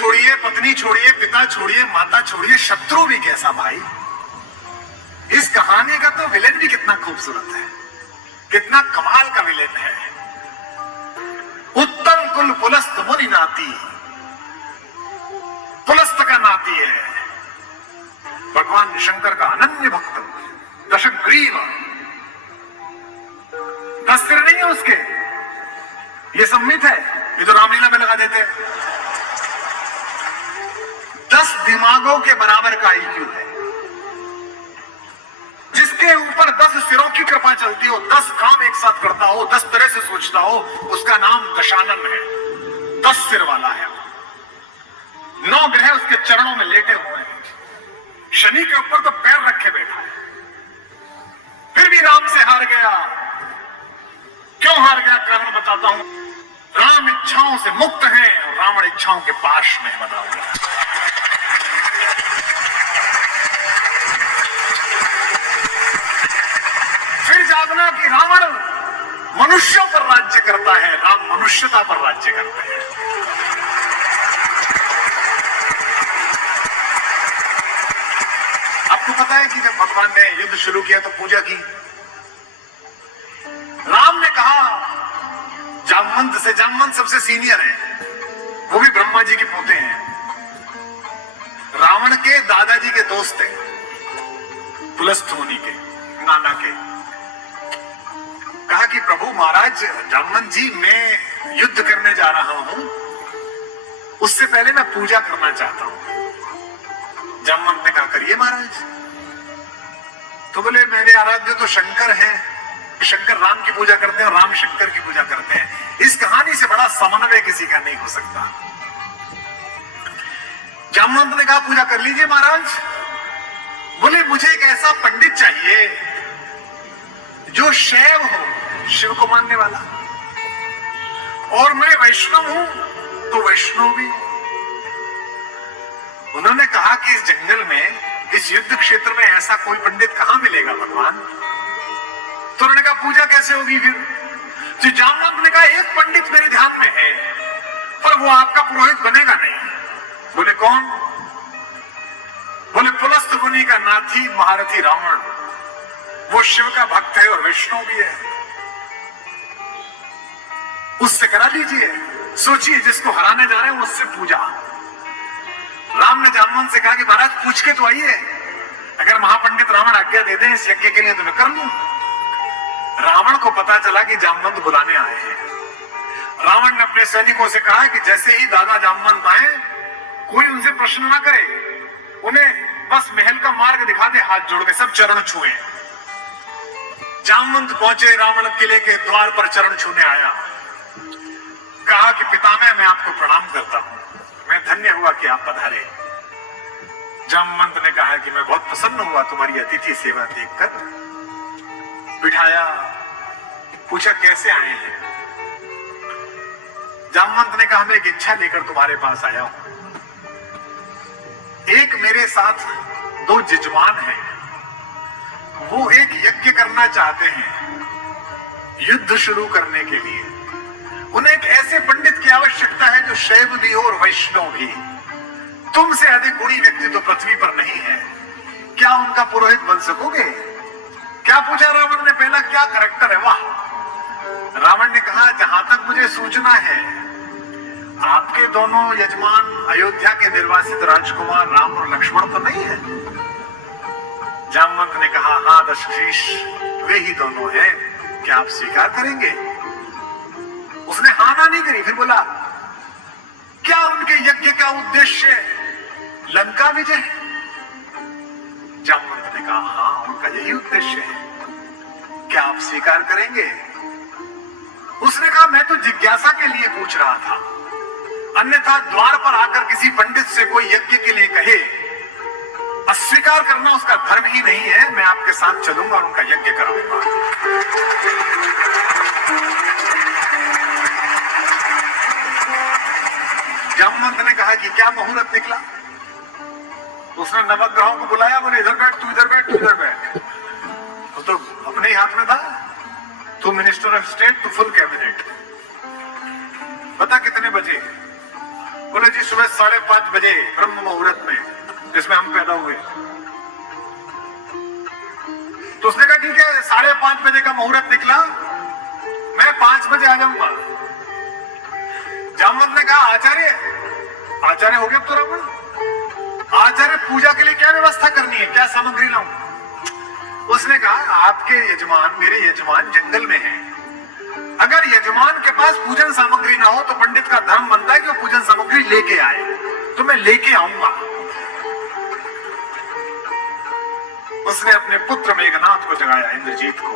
छोड़िए, पत्नी छोड़िए, पिता छोड़िए, माता छोड़िए, शत्रु भी कैसा भाई। इस कहानी का तो विलेन भी कितना खूबसूरत है, कितना कमाल का विलेन है। उत्तम कुल पुलस्त मुनि नाती, पुलस्त का नाती है भगवान शंकर का अनन्य भक्त। दशग्रीव, 10 सिर नहीं है उसके, ये सम्मित है, ये तो रामलीला में लगा देते हैं। 10 दिमागों के बराबर का IQ है। जिसके ऊपर 10 सिरों की कृपा चलती हो, 10 काम एक साथ करता हो, 10 तरह से सोचता हो, उसका नाम दशानन है। 10 सिर वाला है। 9 ग्रह उसके चरणों में लेटे हुए हैं। शनि के ऊपर तो पैर रखे बैठा है। फिर भी राम से हार गया। क्यों हार गया? कारण बताता हूं। राम इच्छाओं से मुक्त है और रावण इच्छाओं के पाश में बना हुआ है। फिर जागना कि रावण मनुष्यों पर राज्य करता है, राम मनुष्यता पर राज्य करते हैं। आपको पता है कि जब भगवान ने युद्ध शुरू किया तो पूजा की। राम ने कहा जामवंत से, जामवंत सबसे सीनियर है, वो भी ब्रह्मा जी के पोते हैं, रावण के दादाजी के दोस्त हैं, पुलस्त मुनि के नाना के। कहा कि प्रभु महाराज जामवंत जी, मैं युद्ध करने जा रहा हूं, उससे पहले मैं पूजा करना चाहता हूं। जामवंत ने कहा करिए महाराज। तो बोले मेरे आराध्य तो शंकर हैं, शंकर राम की पूजा करते हैं और राम शंकर की पूजा करते हैं। इस कहानी से बड़ा समन्वय किसी का नहीं हो सकता। जामवंत ने कहा पूजा कर लीजिए महाराज। बोले मुझे एक ऐसा पंडित चाहिए जो शैव हो, शिव को मानने वाला, और मैं वैष्णव हूं तो वैष्णव भी। उन्होंने कहा कि इस जंगल में, इस युद्ध क्षेत्र में ऐसा कोई पंडित कहां मिलेगा भगवान? तो उन्होंने कहा पूजा कैसे होगी फिर? तो जामवंत ने कहा एक पंडित मेरे ध्यान में है, पर वो आपका पुरोहित बनेगा नहीं। बोले कौन? बोले पुलस्त मुनि का नाथी महारथी रावण, वो शिव का भक्त है और वैष्णव भी है, उससे करा लीजिए। सोचिए जिसको हराने जा रहे हैं उससे पूजा। राम ने जामवंत से कहा कि महाराज पूछ के तो आइए, अगर महापंडित रावण आज्ञा दे दें इस यज्ञ के लिए तो मैं कर लूं। रावण को पता चला कि जामवंत बुलाने आए हैं। रावण ने अपने सैनिकों से कहा कि जैसे ही दादा जामवंत आए, कोई उनसे प्रश्न ना करे, उन्हें बस महल का मार्ग दिखा दे, हाथ जोड़ के सब चरण छुए। जामवंत पहुंचे, रावण किले के द्वार पर चरण छूने आया। कहा कि पितामह मैं आपको प्रणाम करता हूं, मैं धन्य हुआ कि आप पधारे। जामवंत ने कहा कि मैं बहुत प्रसन्न हुआ तुम्हारी अतिथि सेवा देखकर। बिठाया, पूछा कैसे आए हैं? जामवंत ने कहा मैं एक इच्छा लेकर तुम्हारे पास आया हूं। एक मेरे साथ 2 जजमान हैं, वो एक यज्ञ करना चाहते हैं युद्ध शुरू करने के लिए। उन्हें एक ऐसे पंडित की आवश्यकता है जो शैव भी हो और वैष्णव भी। तुमसे अधिक गुणी व्यक्ति तो पृथ्वी पर नहीं है, क्या उनका पुरोहित बन सकोगे? क्या पूछा रावण ने? पहला क्या करैक्टर है, वाह। रावण ने कहा जहां तक मुझे सूचना है, आपके दोनों यजमान अयोध्या के निर्वासित राजकुमार राम और लक्ष्मण तो नहीं है? जामवंत ने कहा हाँ दशरथ, वे ही दोनों हैं, क्या आप स्वीकार करेंगे? उसने हाँ ना नहीं करी। फिर बोला क्या उनके यज्ञ का उद्देश्य लंका विजय है? जामवंत ने कहा हाँ उनका यही उद्देश्य है, क्या आप स्वीकार करेंगे? उसने कहा मैं तो जिज्ञासा के लिए पूछ रहा था, अन्यथा द्वार पर आकर किसी पंडित से कोई यज्ञ के लिए कहे, अस्वीकार करना उसका धर्म ही नहीं है। मैं आपके साथ चलूंगा और उनका यज्ञ कराऊंगा। जामवंत ने कहा कि क्या मुहूर्त निकला? उसने नवग्रहों को बुलाया, बोले इधर बैठ, तू इधर बैठ, तू इधर बैठ। तो अपने ही हाथ में था, तू मिनिस्टर ऑफ स्टेट, तू फुल कैबिनेट। पता कितने बजे? बोले जी सुबह 5:30 बजे ब्रह्म मुहूर्त में, जिसमें हम पैदा हुए। तो उसने कहा ठीक है, 5:30 बजे का मुहूर्त निकला, मैं 5 बजे आ जाऊंगा। जामवंत ने कहा आचार्य हो गया तो रावण, आचार्य पूजा के लिए क्या व्यवस्था करनी है, क्या सामग्री लाऊं? उसने कहा आपके यजमान, मेरे यजमान जंगल में हैं। अगर यजमान के पास पूजन सामग्री ना हो तो पंडित का धर्म बनता है कि वो पूजन सामग्री लेके आए, तो मैं लेके आऊंगा। उसने अपने पुत्र मेघनाथ को जगाया, इंद्रजीत को,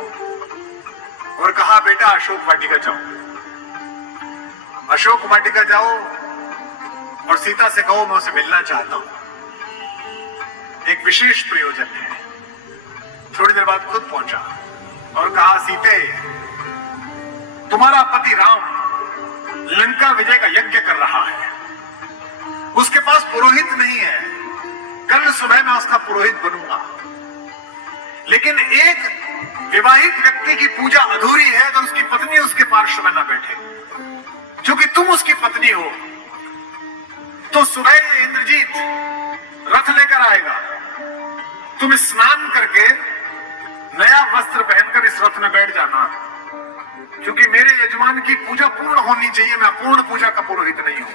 और कहा बेटा अशोक वाटिका जाओ, अशोक वाटिका जाओ और सीता से कहो मैं उसे मिलना चाहता हूं, एक विशेष प्रयोजन है। थोड़ी देर बाद खुद पहुंचा और कहा सीते, तुम्हारा पति राम लंका विजय का यज्ञ कर रहा है, उसके पास पुरोहित नहीं है, कल सुबह मैं उसका पुरोहित बनूंगा। लेकिन एक विवाहित व्यक्ति की पूजा अधूरी है तो उसकी पत्नी उसके पार्श्व में न बैठे। क्योंकि तुम उसकी पत्नी हो तो सुबह इंद्रजीत रथ लेकर आएगा, तुम स्नान करके नया वस्त्र पहनकर इस रथ में बैठ जाना, क्योंकि मेरे यजमान की पूजा पूर्ण होनी चाहिए, मैं पूर्ण पूजा का पुरोहित नहीं हूं।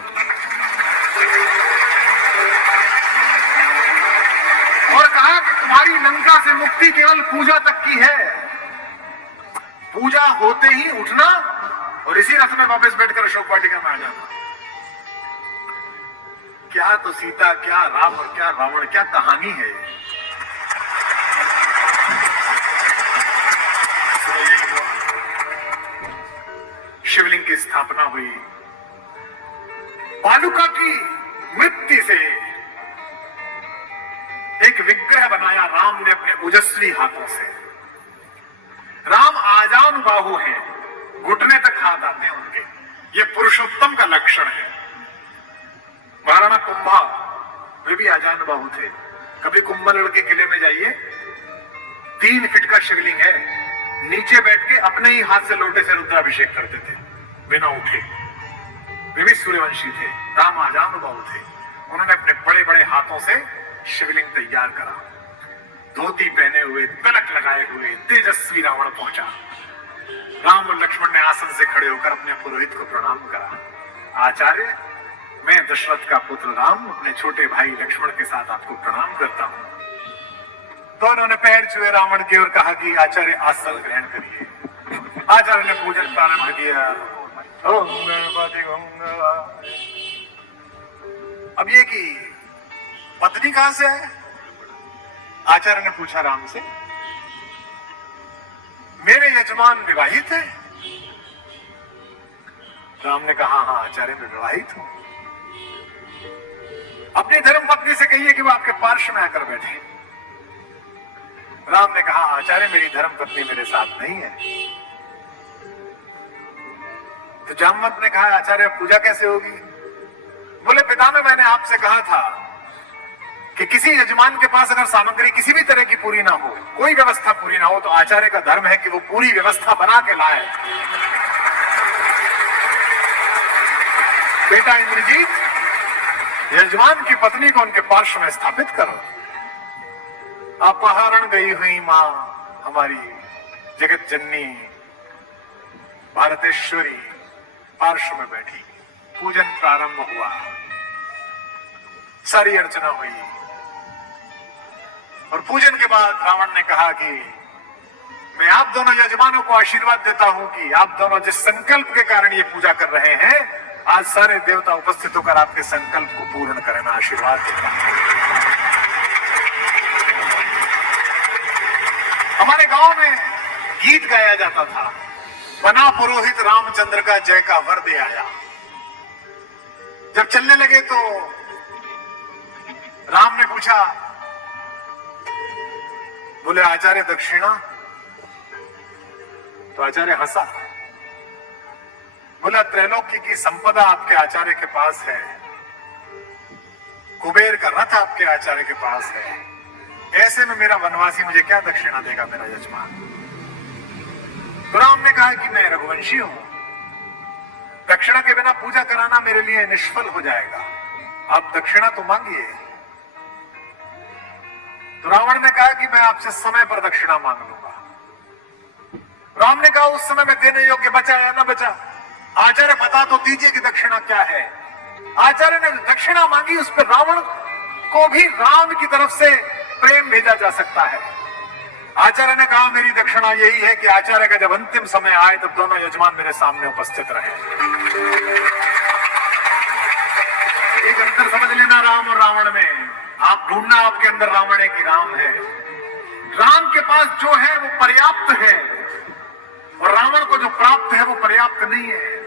और कहा कि तुम्हारी लंका से मुक्ति केवल पूजा तक की है, पूजा होते ही उठना और इसी रथ में वापस बैठकर अशोक वाटिका में आ जाना। क्या तो सीता, क्या राम और क्या रावण, क्या कहानी है ये। शिवलिंग की स्थापना हुई, बालुका की मृत्यु से एक विग्रह बनाया राम ने अपने ओजस्वी हाथों से। राम आजानुबाहु हैं, घुटने तक हाथ आते हैं उनके, ये पुरुषोत्तम का लक्षण है। महाराणा कुंभा वे भी आजानुबाहु थे। कभी कुंभलगढ़ के किले में जाइए, 3 फीट का शिवलिंग है, नीचे बैठ के अपने ही हाथ से लोटे से रुद्राभिषेक करते थे बिना उठे। वे भी सूर्यवंशी थे, राम आजानुबाहु थे। उन्होंने अपने बड़े बड़े हाथों से शिवलिंग तैयार करा, धोती पहने हुए, तिलक लगाए हुए तेजस्वी रावण पहुंचा। राम और लक्ष्मण ने आसन से खड़े होकर अपने पुरोहित को प्रणाम करा। आचार्य, मैं दशरथ का पुत्र राम अपने छोटे भाई लक्ष्मण के साथ आपको प्रणाम करता हूं। तो उन्होंने पैर छुए रावण के और कहा कि आचार्य आसन ग्रहण करिए। आचार्य ने पूजन प्रारंभ किया। ओम गणपति गंगाय। अब ये कि पत्नी कहां से है? आचार्य ने पूछा राम से। मेरे यजमान विवाहित है? राम ने कहा हाँ आचार्य, मैं विवाहित हूं। अपनी धर्म पत्नी से कहिए कि वो आपके पार्श्व में आकर बैठे। राम ने कहा आचार्य, मेरी धर्म पत्नी मेरे साथ नहीं है। तो जामवंत ने कहा आचार्य पूजा कैसे होगी? बोले पिता में मैंने आपसे कहा था कि किसी यजमान के पास अगर सामग्री किसी भी तरह की पूरी ना हो, कोई व्यवस्था पूरी ना हो, तो आचार्य का धर्म है कि वो पूरी व्यवस्था बना के लाए। बेटा इंद्रजीत, यजमान की पत्नी को उनके पार्श्व में स्थापित करो। अपहरण गई हुई मां हमारी जगत जननी भारतेश्वरी पार्श्व में बैठी। पूजन प्रारंभ हुआ, सारी अर्चना हुई और पूजन के बाद रावण ने कहा कि मैं आप दोनों यजमानों को आशीर्वाद देता हूं कि आप दोनों जिस संकल्प के कारण ये पूजा कर रहे हैं, आज सारे देवता उपस्थित होकर आपके संकल्प को पूर्ण करना आशीर्वाद देता हूं। हमारे गांव में गीत गाया जाता था, बना पुरोहित रामचंद्र का जय का वर दे आया। जब चलने लगे तो राम ने पूछा, बोले आचार्य दक्षिणा? तो आचार्य हंसा। बोला त्रैलोक्य की संपदा आपके आचार्य के पास है, कुबेर का रथ आपके आचार्य के पास है, ऐसे में मेरा वनवासी मुझे क्या दक्षिणा देगा मेरा यजमान? तो राम ने कहा कि मैं रघुवंशी हूं, दक्षिणा के बिना पूजा कराना मेरे लिए निष्फल हो जाएगा, आप दक्षिणा तो मांगिए। तो रावण ने कहा कि मैं आपसे समय पर दक्षिणा मांग लूंगा। राम ने कहा उस समय में देने योग्य बचा या ना बचा, आचार्य बता तो दीजिए कि दक्षिणा क्या है। आचार्य ने दक्षिणा मांगी, उस पर रावण को भी राम की तरफ से प्रेम भेजा जा सकता है। आचार्य ने कहा मेरी दक्षिणा यही है कि आचार्य का जब अंतिम समय आए तब दोनों यजमान मेरे सामने उपस्थित रहे। एक अंतर समझ लेना राम और रावण में, आप ढूंढना आपके अंदर रावण है कि राम है। राम के पास जो है वो पर्याप्त है और रावण को जो प्राप्त है वो पर्याप्त नहीं है।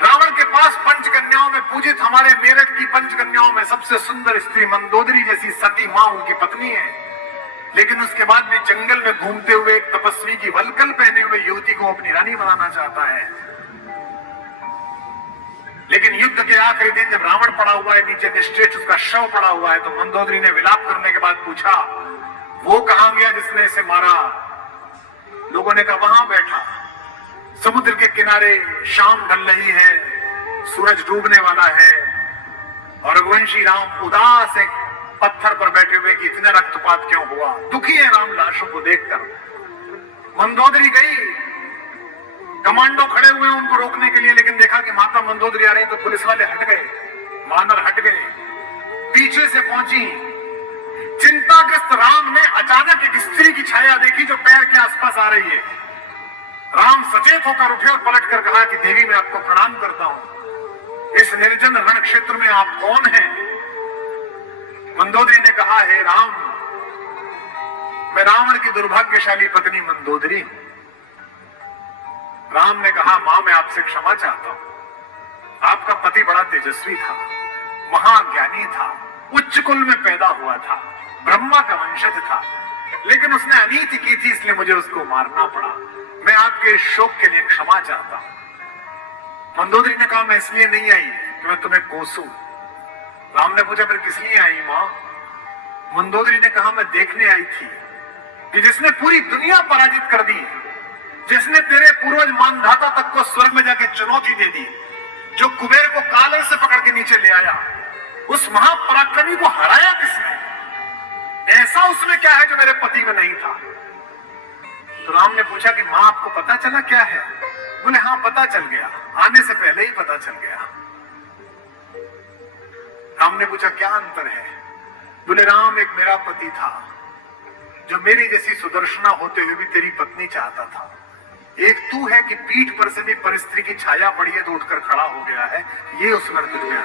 रावण के पास पंचकन्याओं में पूजित हमारे मेरठ की पंचकन्याओं में सबसे सुंदर स्त्री मंदोदरी जैसी सती मां उनकी पत्नी है, लेकिन उसके बाद भी जंगल में घूमते हुए एक तपस्वी की वलकल पहने हुए युवती को अपनी रानी बनाना चाहता है। लेकिन युद्ध के आखिरी दिन जब रावण पड़ा हुआ है नीचे निश्चेष्ट, उसका शव पड़ा हुआ है, तो मंदोदरी ने विलाप करने के बाद पूछा वो कहां गया जिसने इसे मारा। लोगों ने कहा वहां बैठा। समुद्र के किनारे शाम ढल रही है, सूरज डूबने वाला है और रघुवंशी राम उदास एक पत्थर पर बैठे हुए कि इतना रक्तपात क्यों हुआ, दुखी है राम लाशों को देखकर। मंदोदरी गई, कमांडो खड़े हुए उनको रोकने के लिए, लेकिन देखा कि माता मंदोदरी आ रही तो पुलिस वाले हट गए, वानर हट गए, पीछे से पहुंची। चिंताग्रस्त राम ने अचानक एक स्त्री की छाया देखी जो पैर के आसपास आ रही है। राम सचेत होकर उठे और पलटकर कहा कि देवी मैं आपको प्रणाम करता हूं, इस निर्जन रण क्षेत्र में आप कौन हैं? मंदोदरी ने कहा हे राम, मैं रावण की दुर्भाग्यशाली पत्नी मंदोदरी हूं। राम ने कहा मां मैं आपसे क्षमा चाहता हूं, आपका पति बड़ा तेजस्वी था, महाज्ञानी था, उच्च कुल में पैदा हुआ था, ब्रह्मा का वंशज था, लेकिन उसने अनीति की थी इसलिए मुझे उसको मारना पड़ा। मैं आपके इस शोक के लिए क्षमा चाहता हूं। मंदोदरी ने कहा मैं इसलिए नहीं आई कि मैं तुम्हें कोसूं। राम ने पूछा फिर किस लिए आई मां? मंदोदरी ने कहा मैं देखने आई थी कि जिसने पूरी दुनिया पराजित कर दी, जिसने तेरे पूर्वज मानधाता तक को स्वर्ग में जाके चुनौती दे दी, जो कुबेर को काले से पकड़ के नीचे ले आया, उस महापराक्रमी को हराया किसने? ऐसा उसमें क्या है जो मेरे पति में नहीं था? तो राम ने पूछा कि मां आपको पता चला क्या है? बोले हाँ पता चल गया, आने से पहले ही पता चल गया। राम ने पूछा क्या अंतर है? बोले राम एक मेरा पति था जो मेरी जैसी सुदर्शना होते हुए भी तेरी पत्नी चाहता था, एक तू है कि पीठ पर से भी परिस्त्री की छाया पड़ी है तो उठकर खड़ा हो गया है, ये उस नरक में है।